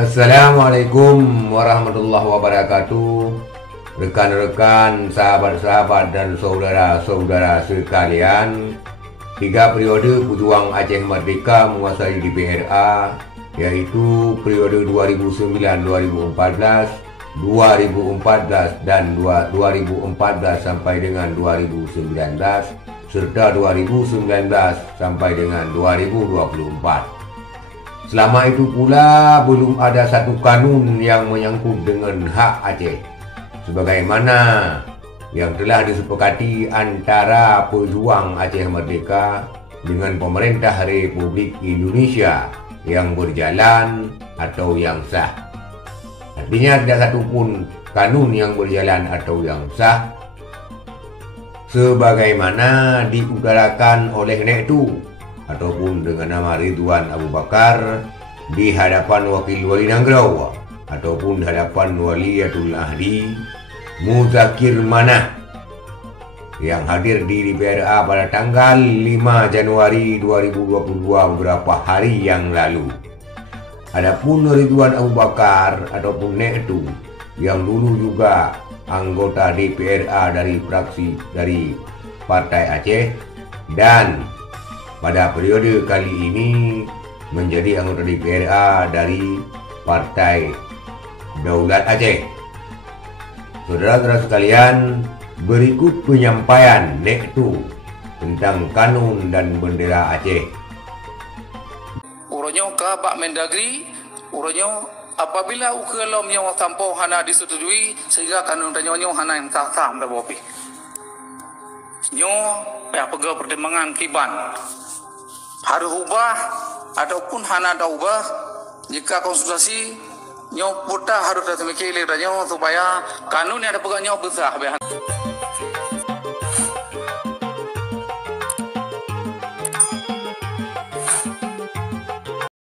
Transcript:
Assalamualaikum warahmatullahi wabarakatuh. Rekan-rekan, sahabat-sahabat dan saudara-saudara sekalian, 3 periode pejuang Aceh Merdeka menguasai di PRA, yaitu periode 2009-2014, 2014 dan 2014 sampai dengan 2019, serta 2019 sampai dengan 2024. Selama itu pula belum ada satu kanun yang menyangkut dengan hak Aceh, sebagaimana yang telah disepakati antara pejuang Aceh Merdeka dengan pemerintah Republik Indonesia yang berjalan atau yang sah. Artinya tidak satu pun kanun yang berjalan atau yang sah, sebagaimana diutarakan oleh Nektu ataupun dengan nama Ridwan Abu Bakar di hadapan Wakil Wali Nangrau ataupun di hadapan Waliyatul Ahdi Muzakir Manah yang hadir di PRA pada tanggal 5 Januari 2022 beberapa hari yang lalu. Adapun Ridwan Abu Bakar ataupun Nektu yang dulu juga anggota DPRA dari fraksi dari Partai Aceh dan pada periode kali ini menjadi anggota DPRA dari Partai Daulat Aceh. Saudara-saudara sekalian, berikut penyampaian Nektu tentang kanun dan bendera Aceh. Uronyo ke Pak Mendagri, uronyo apabila ukelam yang tanpa hana disetujui sehingga kanun dan nyo hana yang tak tam bopi. Nyo ya pegawai pertimbangan kiban harus ubah ataupun hana ada ubah jika konsultasi nyo putar harus datang mikir dan nyo supaya kanun yang ada pegang nyo besar.